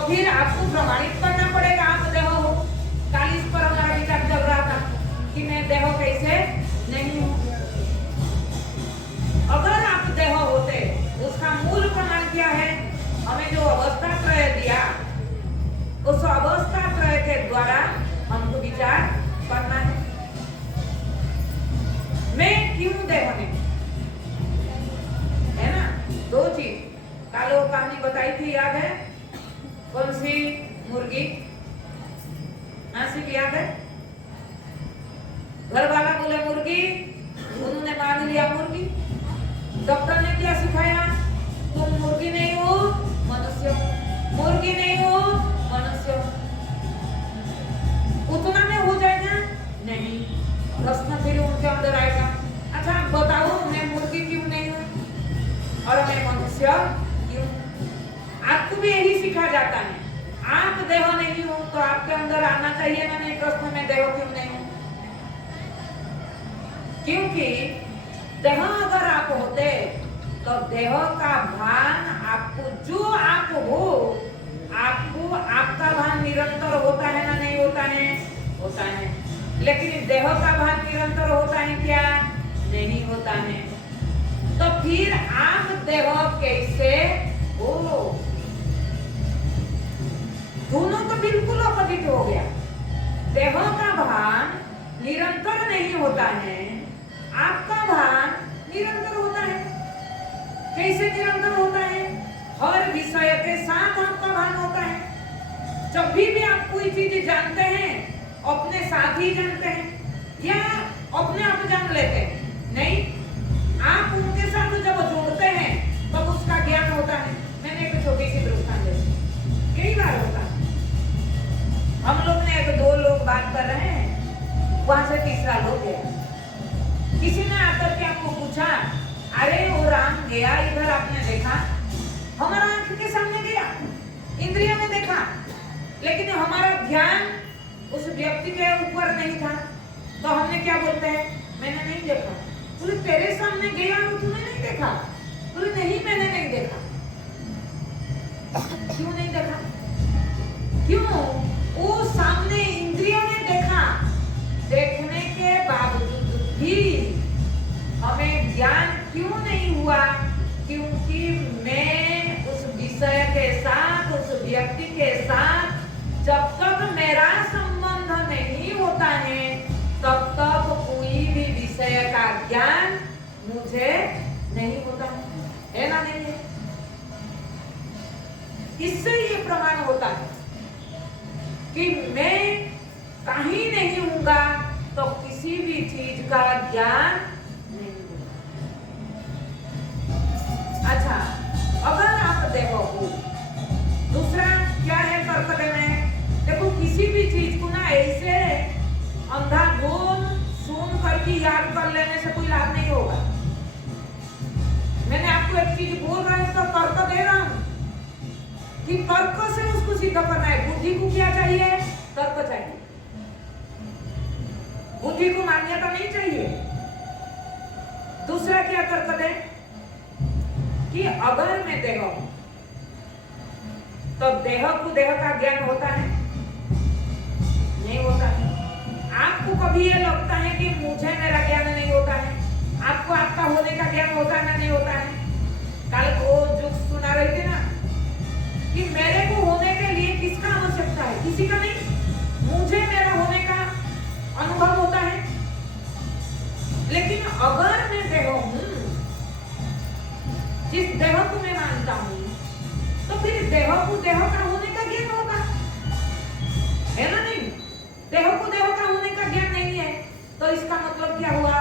तो फिर आपको प्रमाणित करना पड़ेगा आप देह हो। कल इस पर हमारा विचार चल रहा था कि मैं देह कैसे नहीं हूं। अगर आप देह होते उसका मूल प्रमाण क्या है? हमें जो अवस्था त्रय दिया उस अवस्था त्रय के द्वारा हमको विचार करना है, मैं क्यों देह में, है ना। दो चीज कल वो कहानी बताई थी, याद है? कौन सी? मुर्गी नासिक, याद है? घर वाला बोले मुर्गी, उन्होंने मान लिया मुर्गी। डॉक्टर ने क्या सिखाया? तुम मुर्गी नहीं हो मनुष्य, मुर्गी नहीं हो मनुष्य। उतना में हो जाएगा नहीं, प्रश्न फिर उनके अंदर आएगा, अच्छा आप बताओ मैं मुर्गी क्यों नहीं हूँ और मैं मनुष्य क्यों? आपको भी यही सिखा जाता है, आप देह नहीं हो तो आपके अंदर आना चाहिए ना नहीं प्रश्न में देह क्यों नहीं हूँ। क्योंकि देह अगर आप होते तो देह का भान आपको, जो आप हो आपको, आपका भान निरंतर होता है ना नहीं होता है? होता है। लेकिन देह का भान निरंतर होता है क्या? नहीं होता है। तो फिर आप देह कैसे हो? दोनों तो बिल्कुल अपोजिट हो गया। देह का भान निरंतर नहीं होता है, आपका भान निरंतर होता है। कैसे निरंतर होता है? हर विषय के साथ आपका भान होता है। जब भी आप कोई चीज जानते हैं अपने साथ ही जानते हैं या अपने आप जान लेते हैं? नहीं, आप उनके साथ जब जोड़ते हैं तब उसका ज्ञान होता है। मैंने एक छोटी सी दृष्टांत दी, कई बार होता है। हम लोग ने एक दो लोग बात कर रहे हैं, वहां से तीसरा लोग गया, किसी ने आकर के आपको पूछा, अरे वो राम गया इधर, आपने देखा? हमारा आंख के सामने गया, इंद्रियों में देखा, लेकिन हमारा ध्यान उस व्यक्ति के ऊपर नहीं था। तो हमने क्या बोलते हैं? मैंने नहीं देखा। बोले तेरे सामने गया और तूने नहीं देखा? बोले नहीं मैंने नहीं देखा। क्यों नहीं देखा? क्यों? वो सामने इंद्रियों ने देखा, देखने के बावजूद भी हमें ज्ञान क्यों नहीं हुआ? क्योंकि मैं उस विषय के साथ, उस व्यक्ति के साथ जब तक मेरा संबंध नहीं होता है तब तक कोई भी विषय का ज्ञान मुझे नहीं होता है ना? नहीं है। इससे ये प्रमाण होता है कि मैं कहीं नहीं हूँगा तो किसी भी चीज का ज्ञान नहीं होगा। अच्छा, अगर आप देखो दूसरा क्या है कर्तव्य में, देखो किसी भी चीज को ना ऐसे अंधाधुंध सुन करके याद कर लेने से कोई लाभ नहीं होगा। मैंने आपको एक चीज बोल रहा हूं तो तर्क दे रहा हूं कि तर्क से उसको सिद्ध करना है। बुद्धि को क्या चाहिए? तर्क चाहिए। बुद्धि को मान्यता नहीं चाहिए। दूसरा क्या तर्क दे कि अगर मैं देह हूं तो देह को देह का ज्ञान होता है? नहीं होता है। आपको कभी ये लगता है कि मुझे मेरा ज्ञान नहीं होता है? आपको आपका होने का ज्ञान होता है ना नहीं होता है? कल वो जो सुना रही थी ना कि मेरे को होने के लिए किसका आवश्यकता है? किसी का नहीं, मुझे मेरा होने का अनुभव होता है। लेकिन अगर मैं देह हूं, जिस देह को मैं मानता हूं, तो फिर देह को देह का होने का ज्ञान होगा, है ना? नहीं, देह को देह का होने का ज्ञान नहीं है तो इसका मतलब क्या हुआ?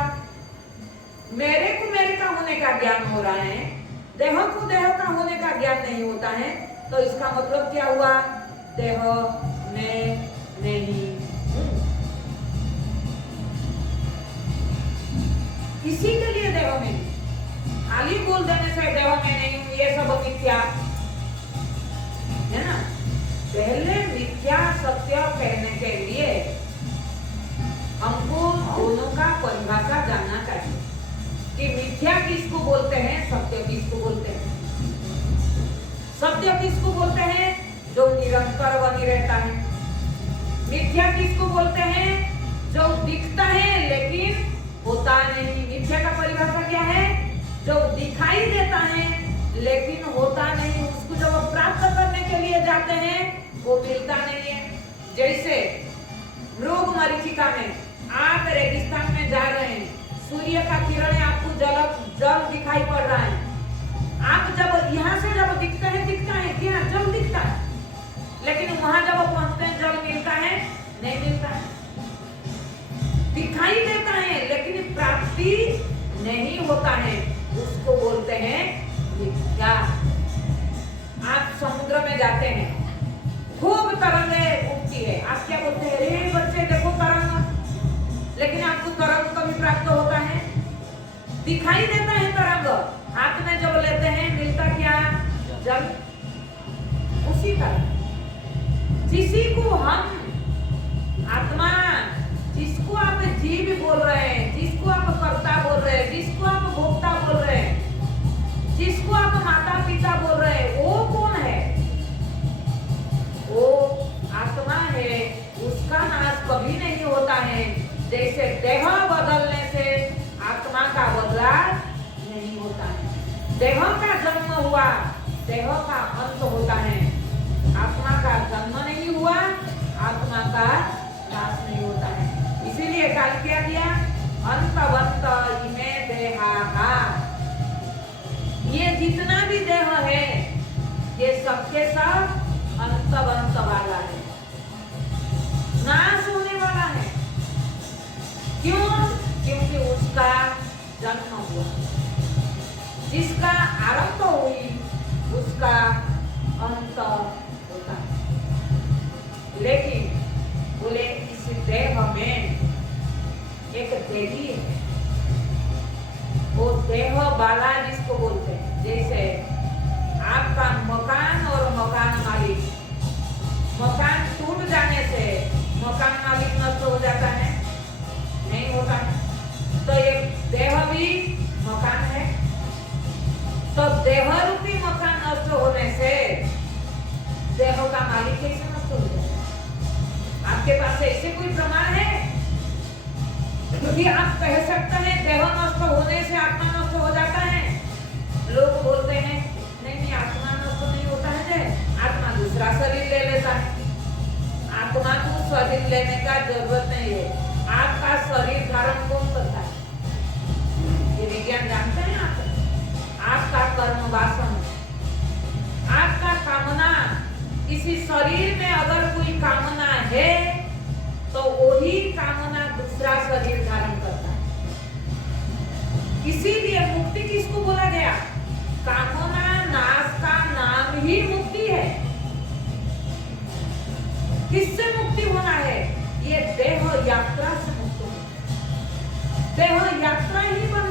मेरे को मेरे का होने का ज्ञान हो रहा है, देह को देह का होने का ज्ञान नहीं होता है, तो इसका मतलब क्या हुआ? देह में नहीं हूं। किसी के लिए देह में नहीं, खाली बोल देने से देह में नहीं हूं ये सब मिथ्या है ना। पहले मिथ्या सत्य कहने के लिए हमको दोनों का परिभाषा जानना चाहिए कि मिथ्या किसको बोलते हैं, सत्य किसको बोलते हैं। सत्य किसको बोलते हैं? जो निरंतर बनी रहता है। मिथ्या किसको बोलते हैं? जो दिखता है लेकिन होता नहीं। मिथ्या का परिभाषा क्या है? जो दिखाई देता है लेकिन होता नहीं। उसको जब प्राप्त करने के लिए जाते हैं वो मिलता नहीं है। जैसे मृग मरीचिका में आप रेगिस्तान में जा रहे हैं, सूर्य का किरण आपको जल दिखाई पड़ रहा है। आप जब यहाँ से जब दिखता है कि हाँ जल दिखता है, लेकिन वहां जब पहुंचते हैं जल मिलता है? नहीं मिलता है। दिखाई देता है लेकिन प्राप्ति नहीं होता है, उसको बोलते हैं मिथ्या। आप समुद्र में जाते हैं, खूब तरंगें उठती है, आप क्या बोलते हैं? अरे बच्चे देखो तरंग, लेकिन आपको तरंग कभी प्राप्त होता है? दिखाई देता है तरंग, हाथ में जब लेते हैं मिलता क्या? जल। उसी तरह जिसी को हम आत्मा, जिसको आप जीव बोल रहे हैं, जिसको आप कर्ता बोल रहे हैं, जिसको आप भोक्ता बोल रहे हैं, जिसको आप माता पिता बोल रहे हैं, वो कौन है? वो आत्मा है। उसका नाश कभी नहीं होता है। जैसे देह बदलने से आत्मा का बदलाव नहीं होता है। देह का जन्म हुआ, देह का अंत होता है। आत्मा का जन्म नहीं हुआ, आत्मा का नाश नहीं होता है। इसीलिए काल क्या किया? अंतवंत इमे देहा। ये जितना भी देह है ये सबके सब अंतवंत वाला है, नाश होने वाला है। क्यों? क्योंकि उसका जन्म हुआ, जिसका आरंभ हुई उसका अंत होता है। लेकिन बोले इस देह में एक देही है, वो देह वाला जिसको बोलते हैं। जैसे आपका मकान और मकान मालिक, मकान टूट जाने से मकान मालिक नष्ट हो जाता है? नहीं होता। तो एक देह भी मकान है। तो देह रूपी मकान नष्ट होने से देह का मालिक कैसे नष्ट हो जाता है? आपके पास ऐसे कोई प्रमाण है? क्योंकि आप कह सकते हैं देह नष्ट होने से आत्मा नष्ट हो जाता है। लोग बोलते हैं नहीं आत्मा नष्ट नहीं होता है, आत्मा दूसरा शरीर ले लेता है। आत्मा को शरीर लेने का जरूरत नहीं है। आपका शरीर धारण कौन करता है? ये विज्ञान जानते हैं आप? आपका कर्म वासना, आपका कामना, किसी शरीर में अगर कोई कामना है तो वही कामना दूसरा शरीर धारण करता है। इसीलिए मुक्ति किसको बोला गया? कामना नाश का नाम ही मुक्ति है। किससे मुक्ति होना है? ये देह यात्रा से मुक्त होना। देह यात्रा ही बन